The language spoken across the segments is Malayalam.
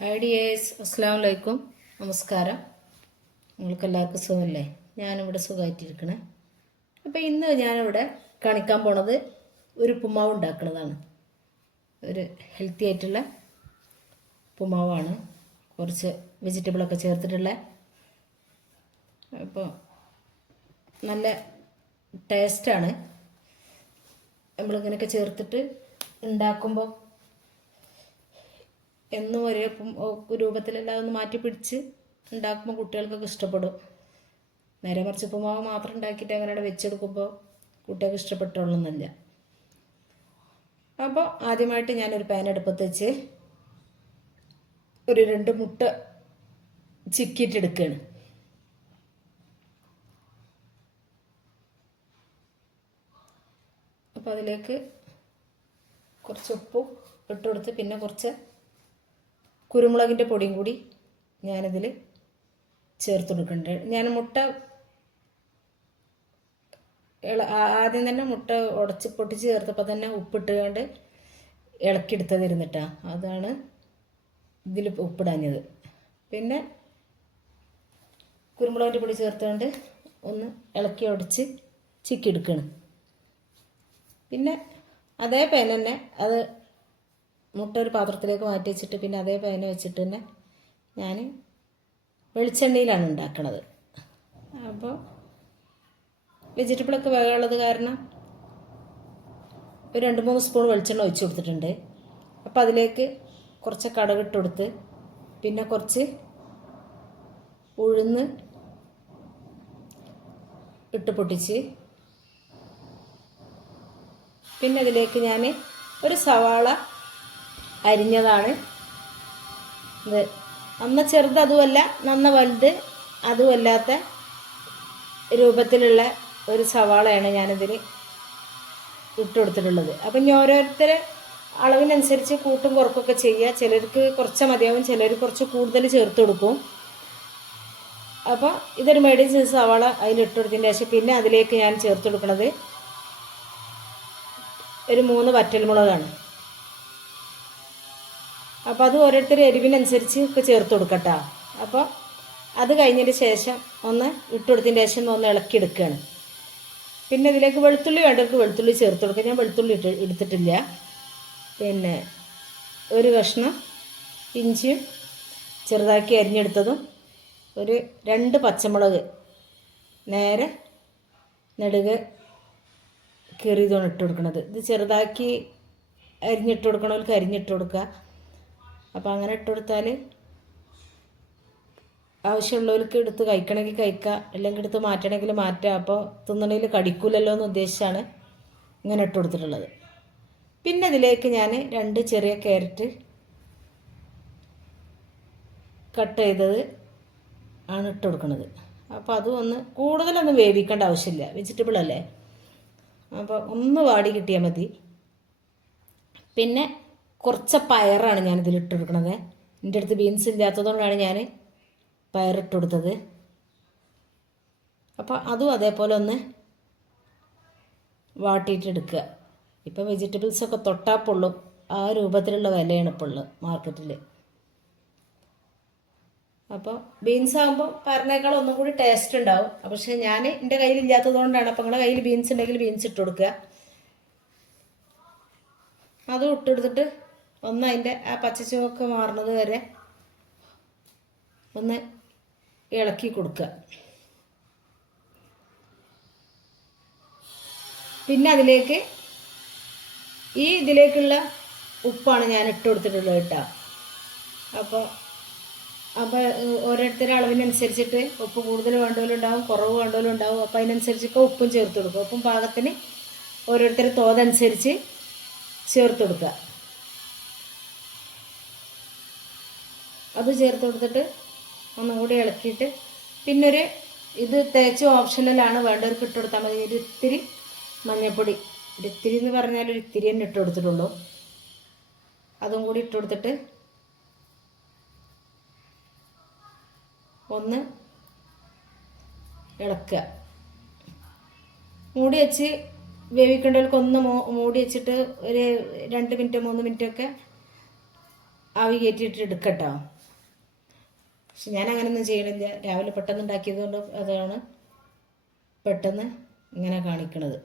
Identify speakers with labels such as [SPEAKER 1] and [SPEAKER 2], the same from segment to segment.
[SPEAKER 1] ഹായ് ഡിയേഴ്സ് അസ്സാം വലൈക്കും നമസ്കാരം. നിങ്ങൾക്ക് എല്ലാവർക്കും സുഖമല്ലേ? ഞാനിവിടെ സുഖമായിട്ടിരിക്കണേ. അപ്പോൾ ഇന്ന് ഞാനിവിടെ കാണിക്കാൻ പോണത് ഒരു ഉപ്പുമാവ് ഉണ്ടാക്കുന്നതാണ്. ഒരു ഹെൽത്തി ആയിട്ടുള്ള ഉപ്പുമാവാണ്. കുറച്ച് വെജിറ്റബിളൊക്കെ ചേർത്തിട്ടുള്ള. അപ്പോൾ നല്ല ടേസ്റ്റാണ് നമ്മളിങ്ങനെയൊക്കെ ചേർത്തിട്ട് ഉണ്ടാക്കുമ്പോൾ എന്നും ഒരേ രൂപത്തിലെല്ലാം ഒന്ന് മാറ്റി പിടിച്ച് ഉണ്ടാക്കുമ്പോൾ കുട്ടികൾക്കൊക്കെ ഇഷ്ടപ്പെടും. നേരെ മറിച്ച് ഉപ്പുമാവ് മാത്രം ഉണ്ടാക്കിയിട്ട് അങ്ങനെ വെച്ചെടുക്കുമ്പോൾ കുട്ടികൾക്ക് ഇഷ്ടപ്പെട്ടോളുന്നില്ല അപ്പോൾ ആദ്യമായിട്ട് ഞാനൊരു പാൻ അടുപ്പത്ത് വെച്ച് ഒരു രണ്ട് മുട്ട ചിക്കിയിട്ടെടുക്കുകയാണ് അപ്പോൾ അതിലേക്ക് കുറച്ച് ഉപ്പും ഇട്ട് പിന്നെ കുറച്ച് കുരുമുളകിന്റെ പൊടിയും കൂടി ഞാനിതിൽ ചേർത്ത് കൊടുക്കുന്നുണ്ട് ഞാൻ മുട്ട ആദ്യം തന്നെ മുട്ട ഉടച്ച് പൊട്ടിച്ച് ചേർത്തപ്പോൾ തന്നെ ഉപ്പിട്ട് കൊണ്ട് ഇളക്കിയെടുത്തതിരുന്നിട്ടാ അതാണ് ഇതിൽ ഉപ്പിടാഞ്ഞത്. പിന്നെ കുരുമുളകിന്റെ പൊടി ചേർത്തുകൊണ്ട് ഒന്ന് ഇളക്കി ഉടച്ച് ചിക്കി എടുക്കണം പിന്നെ അതേ പേന തന്നെ അത് മുട്ട ഒരു പാത്രത്തിലേക്ക് മാറ്റി വെച്ചിട്ട് പിന്നെ അതേ പേന വെച്ചിട്ട് തന്നെ ഞാൻ വെളിച്ചെണ്ണയിലാണ് ഉണ്ടാക്കണത്. അപ്പോൾ വെജിറ്റബിളൊക്കെ വേകാനുള്ളത് കാരണം ഒരു രണ്ട് മൂന്ന് സ്പൂൺ വെളിച്ചെണ്ണ ഒഴിച്ചു കൊടുത്തിട്ടുണ്ട്. അപ്പോൾ അതിലേക്ക് കുറച്ച് കടകിട്ട് കൊടുത്ത് പിന്നെ കുറച്ച് ഉഴുന്ന് ഇട്ട് പൊട്ടിച്ച് പിന്നെ അതിലേക്ക് ഞാൻ ഒരു സവാള അരിഞ്ഞതാണ്. ഇത് നന്ന ചെറുത് അതുമല്ല നന്ന വലുത് അതുമല്ലാത്ത രൂപത്തിലുള്ള ഒരു സവാളയാണ് ഞാനിതിൽ ഇട്ട് കൊടുത്തിട്ടുള്ളത് അപ്പം ഇനി ഓരോരുത്തർ അളവിനനുസരിച്ച് കൂട്ടും കുറക്കൊക്കെ ചെയ്യുക. ചിലർക്ക് കുറച്ച് മതിയാവും ചിലർ കുറച്ച് കൂടുതൽ ചേർത്ത് കൊടുക്കും. അപ്പോൾ ഇതൊരു മീഡിയം സൈസ് സവാള അതിലിട്ട് കൊടുത്തതിന് ശേഷം പിന്നെ അതിലേക്ക് ഞാൻ ചേർത്ത് കൊടുക്കുന്നത് ഒരു മൂന്ന് വറ്റൽമുളകാണ്. അപ്പോൾ അത് ഓരോരുത്തർ എരിവിനനുസരിച്ച് ഒക്കെ ചേർത്ത് കൊടുക്കട്ടോ. അപ്പോൾ അത് കഴിഞ്ഞതിന് ശേഷം ഒന്ന് ഇട്ട് കൊടുത്തതിന് ശേഷം ഒന്ന് ഇളക്കി എടുക്കുകയാണ് പിന്നെ ഇതിലേക്ക് വെളുത്തുള്ളി വേണ്ടവർക്ക് വെളുത്തുള്ളി ചേർത്ത് കൊടുക്കുക ഞാൻ വെളുത്തുള്ളി ഇട്ട് എടുത്തിട്ടില്ല. പിന്നെ ഒരു കഷ്ണം ഇഞ്ചിയും ചെറുതാക്കി അരിഞ്ഞെടുത്തതും ഒരു രണ്ട് പച്ചമുളക് നേരെ നെടുക കീറിയതാണ് ഇട്ട് കൊടുക്കുന്നത് ഇത് ചെറുതാക്കി അരിഞ്ഞിട്ട് കൊടുക്കണവർക്ക് അരിഞ്ഞിട്ട് കൊടുക്കുക. അപ്പോൾ അങ്ങനെ ഇട്ട് കൊടുത്താൽ ആവശ്യമുള്ളവർക്ക് എടുത്ത് കഴിക്കണമെങ്കിൽ കഴിക്കുക അല്ലെങ്കിൽ എടുത്ത് മാറ്റണമെങ്കിൽ മാറ്റുക. അപ്പോൾ തിന്നണമെങ്കിൽ കടിക്കൂലല്ലോ എന്ന് ഉദ്ദേശിച്ചാണ് ഇങ്ങനെ ഇട്ട് കൊടുത്തിട്ടുള്ളത്. പിന്നെ ഇതിലേക്ക് ഞാൻ രണ്ട് ചെറിയ ക്യാരറ്റ് കട്ട് ചെയ്തത് ആണ് ഇട്ട് കൊടുക്കുന്നത് അപ്പോൾ അതും ഒന്ന് കൂടുതലൊന്നും വേവിക്കേണ്ട ആവശ്യമില്ല. വെജിറ്റബിൾ അല്ലേ? അപ്പോൾ ഒന്ന് വാടി കിട്ടിയാൽ മതി. പിന്നെ കുറച്ച് പയറാണ് ഞാൻ ഇതിൽ ഇട്ട് എന്റെ അടുത്ത് ബീൻസ് ഇല്ലാത്തതുകൊണ്ടാണ് ഞാൻ പയറിട്ട് കൊടുത്തത്. അപ്പോൾ അതും അതേപോലെ ഒന്ന് വാട്ടിയിട്ടെടുക്കുക ഇപ്പം വെജിറ്റബിൾസൊക്കെ തൊട്ടാൽ പൊള്ളും. ആ രൂപത്തിലുള്ള വിലയാണ് ഇപ്പോൾ ഉള്ളത് മാർക്കറ്റിൽ അപ്പോൾ ബീൻസ് ആകുമ്പോൾ പറഞ്ഞേക്കാൾ ഒന്നും കൂടി ടേസ്റ്റ് ഉണ്ടാവും. പക്ഷേ ഞാൻ എന്റെ കയ്യിൽ ഇല്ലാത്തത് കൊണ്ടാണ് അപ്പോൾ നിങ്ങളുടെ കയ്യിൽ ബീൻസ് ഉണ്ടെങ്കിൽ ബീൻസ് ഇട്ട് കൊടുക്കുക. അതും ഇട്ടെടുത്തിട്ട് ഒന്ന് അതിന്റെ ആ പച്ചച്ചുവക്ക് മാറുന്നത് വരെ ഒന്ന് ഇളക്കി കൊടുക്കുക. പിന്നെ അതിലേക്ക് ഈ ഇതിലേക്കുള്ള ഉപ്പാണ് ഞാൻ ഇട്ട് കൊടുത്തിട്ടുള്ളത് കേട്ടോ. അപ്പോൾ അപ്പോൾ ഓരോരുത്തരുടെ അളവിനനുസരിച്ചിട്ട് ഉപ്പ് കൂടുതൽ വേണ്ടവരും ഉണ്ടാവും കുറവ് വേണ്ടവരും ഉണ്ടാവും. അപ്പോൾ അതിനനുസരിച്ചൊക്കെ ഉപ്പും ചേർത്ത് കൊടുക്കും ഉപ്പും പാകത്തിന് ഓരോരുത്തരുടെ തോതനുസരിച്ച് ചേർത്ത് കൊടുക്കുക. അത് ചേർത്ത് കൊടുത്തിട്ട് ഒന്നും കൂടി ഇളക്കിയിട്ട് പിന്നൊരു ഇത് തേച്ച് ഓപ്ഷണലാണ് വേണ്ടവർക്ക് ഇട്ട് കൊടുത്താൽ മതി. ഒരു ഇത്തിരി മഞ്ഞൾപ്പൊടി ഒരു ഇത്തിരി എന്ന് പറഞ്ഞാൽ ഒരു ഇത്തിരി തന്നെ ഇട്ട് കൊടുത്തിട്ടുള്ളൂ. അതും കൂടി ഇട്ട് കൊടുത്തിട്ട് ഒന്ന് ഇളക്കുക. മൂടി വെച്ച് വേവിക്കേണ്ടവർക്ക് ഒന്ന് മൂടി വെച്ചിട്ട് ഒരു രണ്ട് മിനിറ്റ് മൂന്ന് മിനിറ്റൊക്കെ ആവി കയറ്റിയിട്ട് എടുക്കട്ടോ പക്ഷെ ഞാൻ അങ്ങനെയൊന്നും ചെയ്യണില്ല. രാവിലെ പെട്ടെന്ന് ഉണ്ടാക്കിയത് കൊണ്ട് അതാണ് പെട്ടെന്ന് ഇങ്ങനെ കാണിക്കണത്.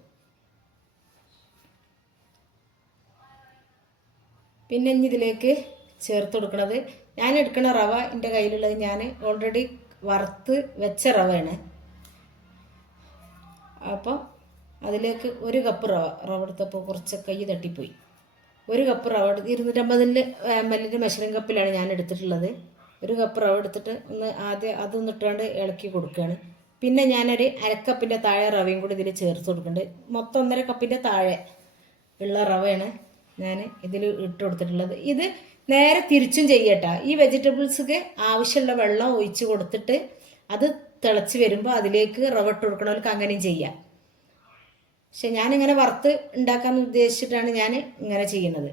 [SPEAKER 1] പിന്നെ ഇനി ഇതിലേക്ക് ചേർത്ത് കൊടുക്കണത് ഞാൻ എടുക്കുന്ന റവ എന്റെ കയ്യിലുള്ളത് ഞാൻ ഓൾറെഡി വറുത്ത് വെച്ച റവയാണ്. അപ്പോൾ അതിലേക്ക് ഒരു കപ്പ് റവ റവ എടുത്തപ്പോൾ കുറച്ച് കൈ തട്ടിപ്പോയി. ഒരു കപ്പ് റവ ഇരുന്നൂറ്റമ്പതിന്റെ എം എല്ലിന്റെ മെഷറിംഗ് കപ്പിലാണ് ഞാൻ എടുത്തിട്ടുള്ളത്. ഒരു കപ്പ് റവ എടുത്തിട്ട് ഒന്ന് ആദ്യം അതൊന്ന് ഇട്ടുകൊണ്ട് ഇളക്കി കൊടുക്കുകയാണ്. പിന്നെ ഞാനൊരു അരക്കപ്പിന്റെ താഴെ റവയും കൂടി ഇതിൽ ചേർത്ത് കൊടുക്കുന്നുണ്ട്. മൊത്തം ഒന്നര കപ്പിന്റെ താഴെ ഉള്ള റവയാണ് ഞാൻ ഇതിൽ ഇട്ട് കൊടുത്തിട്ടുള്ളത്. ഇത് നേരെ തിരിച്ചും ചെയ്യട്ടോ. ഈ വെജിറ്റബിൾസ്ക്ക് ആവശ്യമുള്ള വെള്ളം ഒഴിച്ച് കൊടുത്തിട്ട് അത് തിളച്ച് വരുമ്പോൾ അതിലേക്ക് റവ ഇട്ട് കൊടുക്കണവർക്ക് അങ്ങനെയും ചെയ്യാം. പക്ഷെ ഞാനിങ്ങനെ വറുത്ത് ഉണ്ടാക്കാമെന്ന് ഉദ്ദേശിച്ചിട്ടാണ് ഞാൻ ഇങ്ങനെ ചെയ്യുന്നത്.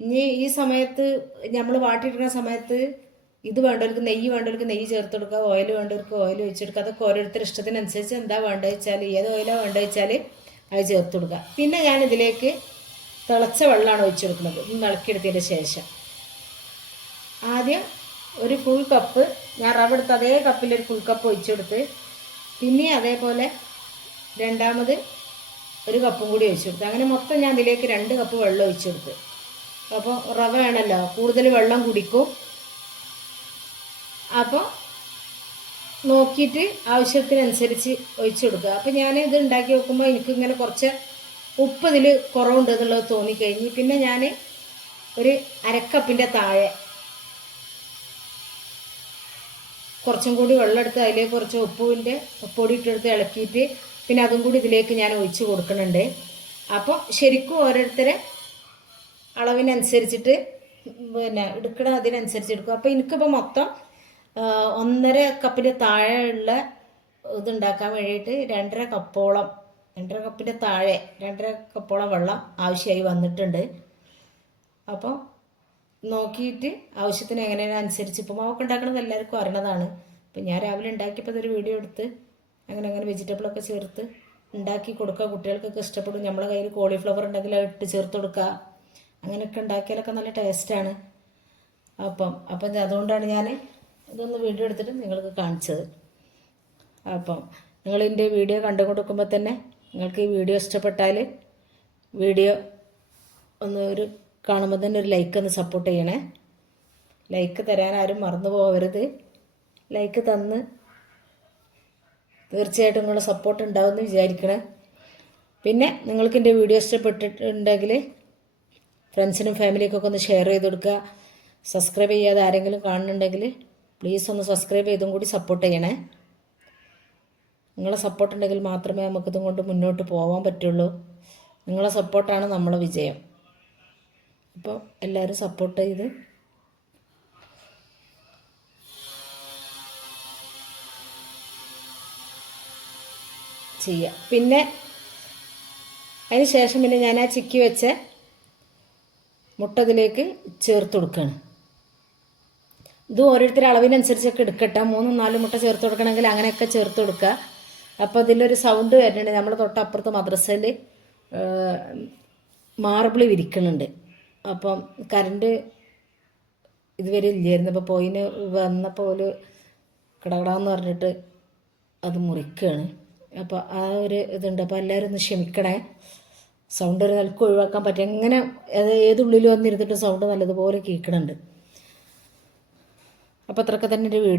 [SPEAKER 1] ഇനി ഈ സമയത്ത് നമ്മൾ വാട്ടിയിടുന്ന സമയത്ത് ഇത് വേണ്ടവർക്ക് നെയ്യ് വേണ്ടവർക്ക് നെയ്യ് ചേർത്ത് കൊടുക്കുക ഓയിൽ വേണ്ടവർക്ക് ഓയിൽ ഒഴിച്ചെടുക്കുക അതൊക്കെ ഓരോരുത്തർ ഇഷ്ടത്തിനനുസരിച്ച് എന്താ വേണ്ടത് വെച്ചാൽ ഏത് ഓയിലാണ് വേണ്ടത് വെച്ചാൽ അത് ചേർത്ത് കൊടുക്കുക. പിന്നെ ഞാൻ ഇതിലേക്ക് തിളച്ച വെള്ളമാണ് ഒഴിച്ചു കൊടുക്കുന്നത്. ഒന്ന് ഇളക്കിയെടുത്തതിന് ശേഷം. ആദ്യം ഒരു ഫുൾ കപ്പ് ഞാൻ റവ് എടുത്ത് അതേ കപ്പിൽ ഒരു ഫുൾ കപ്പ് ഒഴിച്ചു കൊടുത്ത് പിന്നെ അതേപോലെ രണ്ടാമത് ഒരു കപ്പും കൂടി ഒഴിച്ചു കൊടുത്ത്. അങ്ങനെ മൊത്തം ഞാൻ ഇതിലേക്ക് രണ്ട് കപ്പ് വെള്ളം ഒഴിച്ചു കൊടുത്ത്. അപ്പോൾ റവ വേണമല്ലോ കൂടുതൽ വെള്ളം കുടിക്കും. അപ്പോൾ നോക്കിയിട്ട് ആവശ്യത്തിനനുസരിച്ച് ഒഴിച്ചു കൊടുക്കുക. അപ്പോൾ ഞാൻ ഇത് ഉണ്ടാക്കി വെക്കുമ്പോൾ എനിക്ക് ഇങ്ങനെ കുറച്ച് ഉപ്പ് ഇതിൽ കുറവുണ്ട് എന്നുള്ളത് തോന്നിക്കഴിഞ്ഞ്. പിന്നെ ഞാൻ ഒരു അരക്കപ്പിന്റെ താഴെ കുറച്ചും കൂടി വെള്ളം എടുത്ത് അതിലേക്ക് കുറച്ച് ഉപ്പുവിന്റെ ഉപ്പൊടി ഇട്ടെടുത്ത് ഇളക്കിയിട്ട് പിന്നെ അതും കൂടി ഇതിലേക്ക് ഞാൻ ഒഴിച്ച് കൊടുക്കുന്നുണ്ട്. അപ്പോൾ ശരിക്കും ഓരോരുത്തരെ അളവിനനുസരിച്ചിട്ട് പിന്നെ എടുക്കണം അതിനനുസരിച്ച് എടുക്കും. അപ്പോൾ എനിക്കിപ്പോൾ മൊത്തം ഒന്നര കപ്പിന് താഴെയുള്ള ഇതുണ്ടാക്കാൻ വേണ്ടിയിട്ട് രണ്ടര കപ്പോളം രണ്ടര കപ്പിന്റെ താഴെ രണ്ടര കപ്പോളം വെള്ളം ആവശ്യമായി വന്നിട്ടുണ്ട്. അപ്പോൾ നോക്കിയിട്ട് ആവശ്യത്തിന് എങ്ങനെയാണനുസരിച്ച് ഇപ്പോൾ മാവൊക്കെ ഉണ്ടാക്കുന്നത് എല്ലാവർക്കും അറിയണതാണ്. ഇപ്പം ഞാൻ രാവിലെ ഉണ്ടാക്കിയപ്പോൾ ഇതൊരു വീഡിയോ എടുത്ത് അങ്ങനെ അങ്ങനെ വെജിറ്റബിളൊക്കെ ചേർത്ത് ഉണ്ടാക്കി കൊടുക്കുക. കുട്ടികൾക്കൊക്കെ ഇഷ്ടപ്പെടും. നമ്മളെ കയ്യിൽ കോളിഫ്ലവർ ഉണ്ടെങ്കിൽ ഇട്ട് ചേർത്ത് കൊടുക്കുക. അങ്ങനെയൊക്കെ ഉണ്ടാക്കിയാലൊക്കെ നല്ല ടേസ്റ്റാണ് അപ്പം അപ്പം അതുകൊണ്ടാണ് ഞാൻ ഇതൊന്ന് വീഡിയോ എടുത്തിട്ട് നിങ്ങൾക്ക് കാണിച്ചത്. അപ്പം നിങ്ങൾ എന്റെ വീഡിയോ കണ്ടുകൊടുക്കുമ്പോൾ തന്നെ നിങ്ങൾക്ക് ഈ വീഡിയോ ഇഷ്ടപ്പെട്ടാൽ വീഡിയോ ഒന്ന് ഒരു കാണുമ്പോൾ തന്നെ ഒരു ലൈക്ക് ഒന്ന് സപ്പോർട്ട് ചെയ്യണേ. ലൈക്ക് തരാൻ ആരും മറന്നു പോകരുത് ലൈക്ക് തന്ന് തീർച്ചയായിട്ടും നിങ്ങളുടെ സപ്പോർട്ട് ഉണ്ടാവുമെന്ന് വിചാരിക്കണേ. പിന്നെ നിങ്ങൾക്ക് എന്റെ വീഡിയോ ഇഷ്ടപ്പെട്ടിട്ടുണ്ടെങ്കിൽ ഫ്രണ്ട്സിനും ഫാമിലിക്കൊക്കെ ഒന്ന് ഷെയർ ചെയ്ത് കൊടുക്കുക. സബ്സ്ക്രൈബ് ചെയ്യാതെ ആരെങ്കിലും കാണുന്നുണ്ടെങ്കിൽ പ്ലീസ് ഒന്ന് സബ്സ്ക്രൈബ് ചെയ്തും കൂടി സപ്പോർട്ട് ചെയ്യണേ. നിങ്ങളെ സപ്പോർട്ട് ഉണ്ടെങ്കിൽ മാത്രമേ നമുക്കിതും കൊണ്ട് മുന്നോട്ട് പോകാൻ പറ്റുള്ളൂ. നിങ്ങളെ സപ്പോർട്ടാണ് നമ്മളെ വിജയം. അപ്പോൾ എല്ലാവരും സപ്പോർട്ട് ചെയ്ത്. ചെയ്യുക പിന്നെ അതിന് ശേഷം പിന്നെ ഞാൻ ആ ചിക്കി വെച്ച മുട്ട ഇതിലേക്ക് ചേർത്ത് കൊടുക്കുകയാണ് ഇത് ഓരോരുത്തരുടെ അളവിനനുസരിച്ചൊക്കെ എടുക്കട്ടെ. മൂന്നും നാലും മുട്ട ചേർത്ത് കൊടുക്കണമെങ്കിൽ അങ്ങനെയൊക്കെ ചേർത്ത് കൊടുക്കുക അപ്പോൾ ഇതിലൊരു സൗണ്ട് വരുന്നുണ്ട്. നമ്മൾ തൊട്ടപ്പുറത്ത് മദ്രസയിൽ മാർബിൾ വിരിക്കുന്നുണ്ട്. അപ്പം കറണ്ട് ഇതുവരെ ഇല്ലായിരുന്നു. അപ്പോൾ പോയിന് വന്നപ്പോൾ ഒരു കിടകടാന്ന് പറഞ്ഞിട്ട് അത് മുറിക്കുകയാണ് അപ്പോൾ ആ ഒരു ഇതുണ്ട്. അപ്പോൾ എല്ലാവരും ഒന്ന് ക്ഷമിക്കണേ. സൗണ്ട് ഒരു നിലയ്ക്ക് ഒഴിവാക്കാൻ പറ്റും എങ്ങനെ ഏത് ഏതുള്ളിൽ വന്നിരുന്നിട്ട് സൗണ്ട് നല്ലതുപോലെ കേൾക്കണുണ്ട്. അപ്പോൾ അത്രയൊക്കെ തന്നെ ഒരു വീഡിയോ